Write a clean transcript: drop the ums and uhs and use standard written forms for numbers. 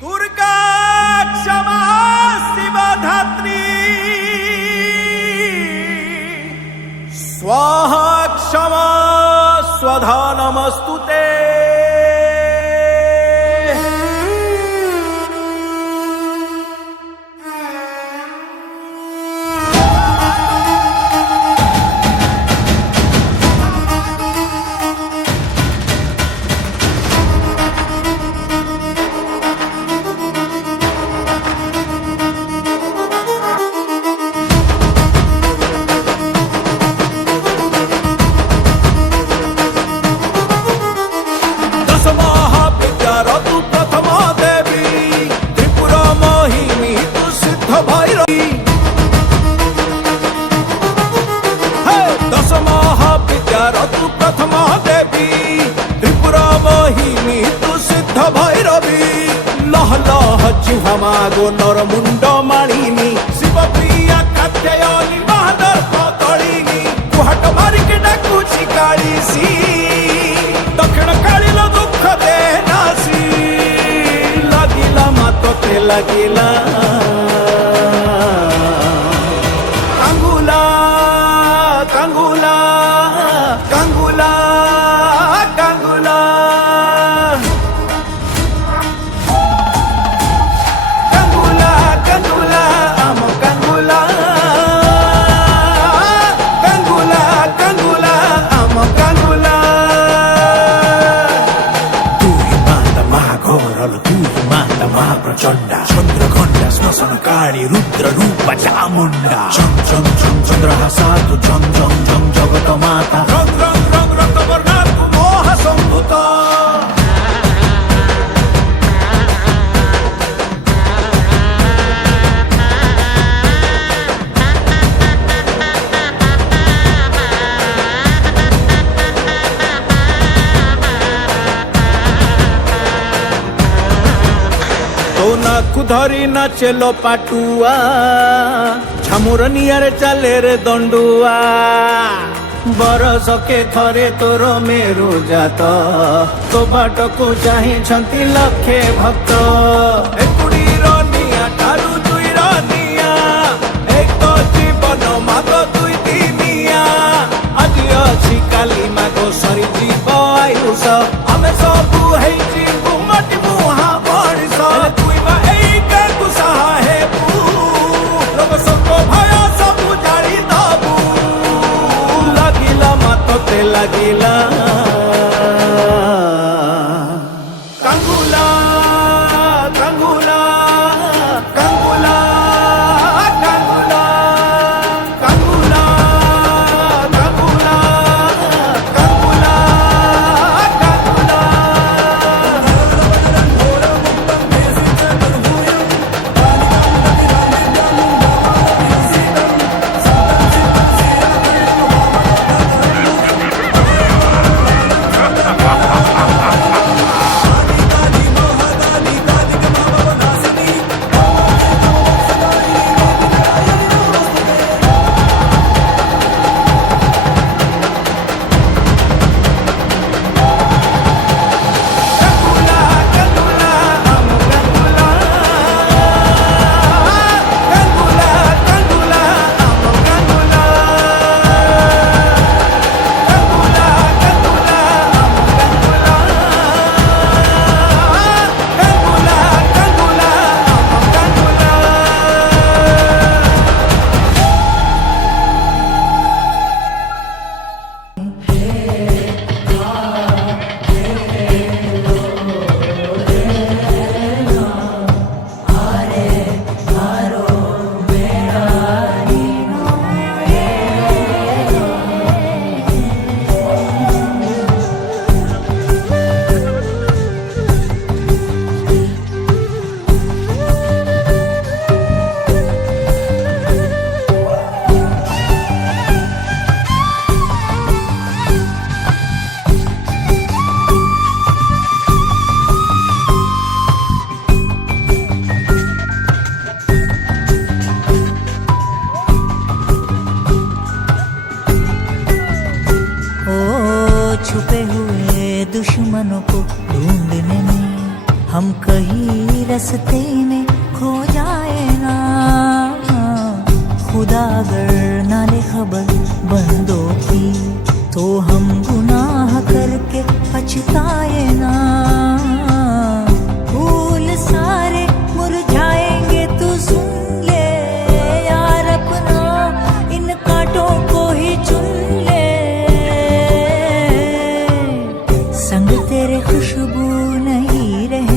दुर्गा क्षमा शिवधात्री स्वाहा क्षमा स्वधा नमस्तुते। मागो नर मुंड मालिनी शिव प्रिया कात्यायनी महादर पतलिनी कुहाट मारिके डाकुची काळीसी दक्षिण काळील दुःख दे नासी लागिला मातोते लागिला कांगुला कांगुला कांगुला कांगुला प्रचंडा चंद्रखंडा श्मशान काळी रुद्र रूप चामुंडा झम झम झम चंद्रहासा तू झम झम झम जगत माता रंग रंग रंग रक्तवर्णा तू मोह संभूत नाकु धरी नाचेलो पाटुआ झामुर नियारे चले रे दंडुआ बरस के थरे तोर मेरु जात तो बाट को चाहि लक्षे भक्त एकुड़ीर निया ठारू दुईर निया एक तो जीवन माग दुई दिनिया आज अछि काली माग सरी जीव आयुष आमे सबु हेछि गुमटी मुहा बणिस लागिला कांगुला कांगुला कहीं रास्ते में खो जाए ना, खुदा अगर ना ले खबर बंदों की, तो हम गुनाह करके पछताए ना। फूल सारे मुरझाएंगे तू सुन ले यार, अपना इन कांटों को ही चुन ले। संग तेरे खुशबू नहीं रहे